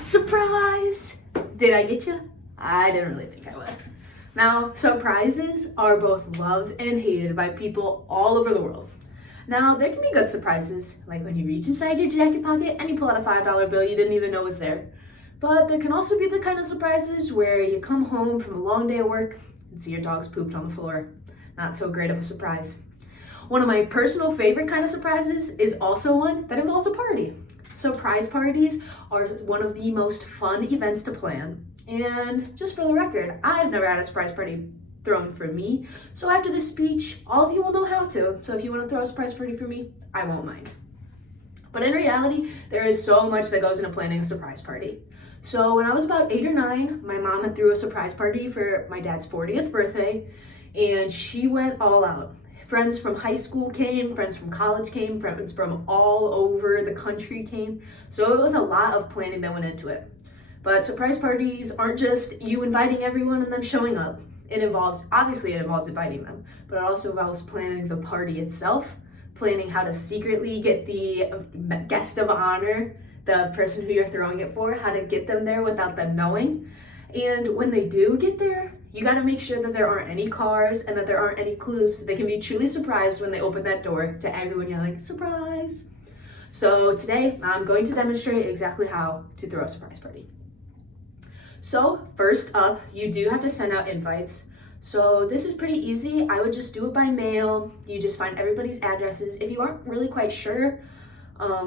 Surprise! Did I get you? I didn't really think I would. Now, surprises are both loved and hated by people all over the world. Now, there can be good surprises, like when you reach inside your jacket pocket and you pull out a $5 bill you didn't even know was there. But there can also be the kind of surprises where you come home from a long day of work and see your dog's pooped on the floor. Not so great of a surprise. One of my personal favorite kind of surprises is also one that involves a party. Surprise parties are one of the most fun events to plan. And just for the record, I've never had a surprise party thrown for me. So after this speech, all of you will know how to. So if you want to throw a surprise party for me, I won't mind. But in reality, there is so much that goes into planning a surprise party. So when I was about 8 or 9, my mom had threw a surprise party for my dad's 40th birthday, and she went all out. Friends from high school came, friends from college came, friends from all over the country came. So it was a lot of planning that went into it. But surprise parties aren't just you inviting everyone and them showing up. Obviously it involves inviting them, but it also involves planning the party itself, planning how to secretly get the guest of honor, the person who you're throwing it for, how to get them there without them knowing. And when they do get there, you got to make sure that there aren't any cars and that there aren't any clues, so they can be truly surprised when they open that door to everyone yelling, surprise. So today I'm going to demonstrate exactly how to throw a surprise party. So first up, you do have to send out invites. So this is pretty easy. I would just do it by mail. You just find everybody's addresses. If you aren't really quite sure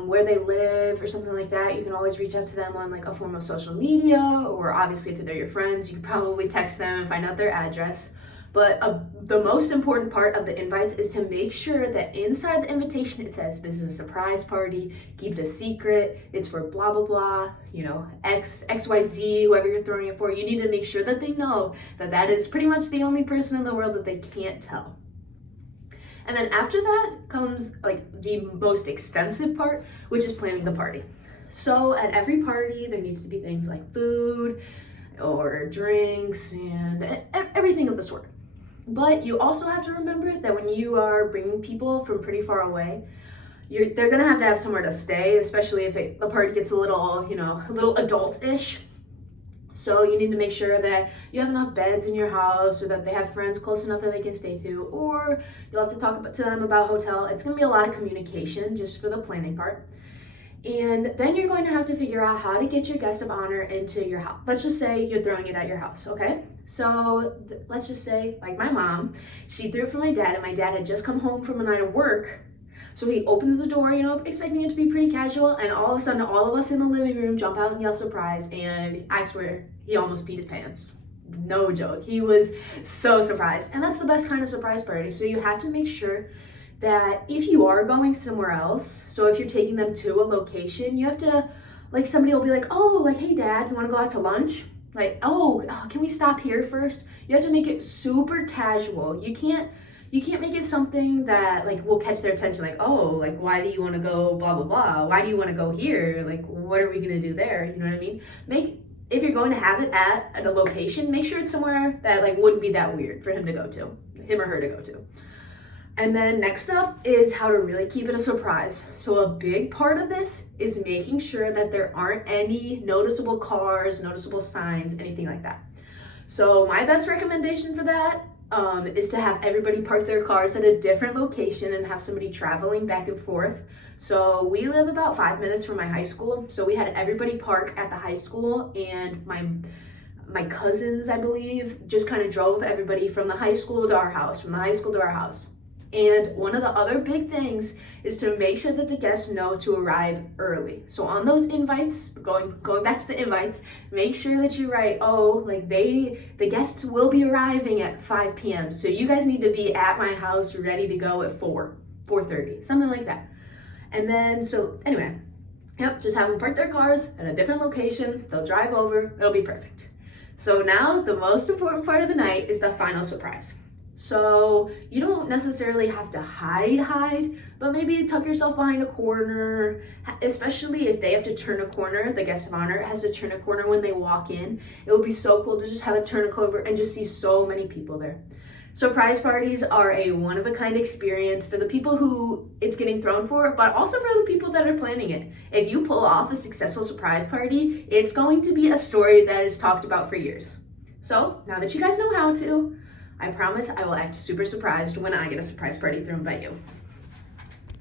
where they live or something like that, you can always reach out to them on like a form of social media, or obviously if they're your friends, you can probably text them and find out their address. But the most important part of the invites is to make sure that inside the invitation it says, this is a surprise party, keep it a secret, it's for blah, blah, blah, you know, XYZ, whoever you're throwing it for. You need to make sure that they know that that is pretty much the only person in the world that they can't tell. And then after that comes like the most extensive part, which is planning the party. So at every party, there needs to be things like food or drinks and everything of the sort. But you also have to remember that when you are bringing people from pretty far away, they're gonna have to have somewhere to stay, especially if the party gets a little, a little adult-ish. So you need to make sure that you have enough beds in your house, or that they have friends close enough that they can stay to, or you'll have to talk to them about hotel. It's gonna be a lot of communication just for the planning part. And then you're going to have to figure out how to get your guest of honor into your house. Let's just say you're throwing it at your house, okay? So let's just say, like my mom, she threw it for my dad, and my dad had just come home from a night of work. So he opens the door, expecting it to be pretty casual, and all of a sudden, all of us in the living room jump out and yell surprise, and I swear, he almost peed his pants. No joke. He was so surprised. And that's the best kind of surprise party. So you have to make sure that if you are going somewhere else, so if you're taking them to a location, you have to, like, somebody will be like, oh, like, hey dad, you want to go out to lunch? Like, oh, can we stop here first? You have to make it super casual. You can't make it something that like will catch their attention, like, oh, like, why do you want to go blah blah blah, why do you want to go here, like, what are we gonna do there, you know what I mean? If you're going to have it at a location, make sure it's somewhere that like wouldn't be that weird for him or her to go to. And then next up is how to really keep it a surprise. So a big part of this is making sure that there aren't any noticeable cars, noticeable signs, anything like that. So my best recommendation for that is to have everybody park their cars at a different location and have somebody traveling back and forth. So we live about 5 minutes from my high school. So we had everybody park at the high school, and my cousins, I believe, just kind of drove everybody from the high school to our house, And one of the other big things is to make sure that the guests know to arrive early. So on those invites, going back to the invites, make sure that you write, oh, like the guests will be arriving at 5 p.m. So you guys need to be at my house ready to go at 4:30, something like that. And then, so anyway, just have them park their cars at a different location. They'll drive over, it'll be perfect. So now the most important part of the night is the final surprise. So you don't necessarily have to hide, but maybe tuck yourself behind a corner, especially if they have to turn a corner. The guest of honor has to turn a corner when they walk in. It would be so cool to just have it turn a corner and just see so many people there. Surprise parties are a one-of-a-kind experience for the people who it's getting thrown for, but also for the people that are planning it. If you pull off a successful surprise party, it's going to be a story that is talked about for years. So, now that you guys know how to, I promise I will act super surprised when I get a surprise party thrown by you.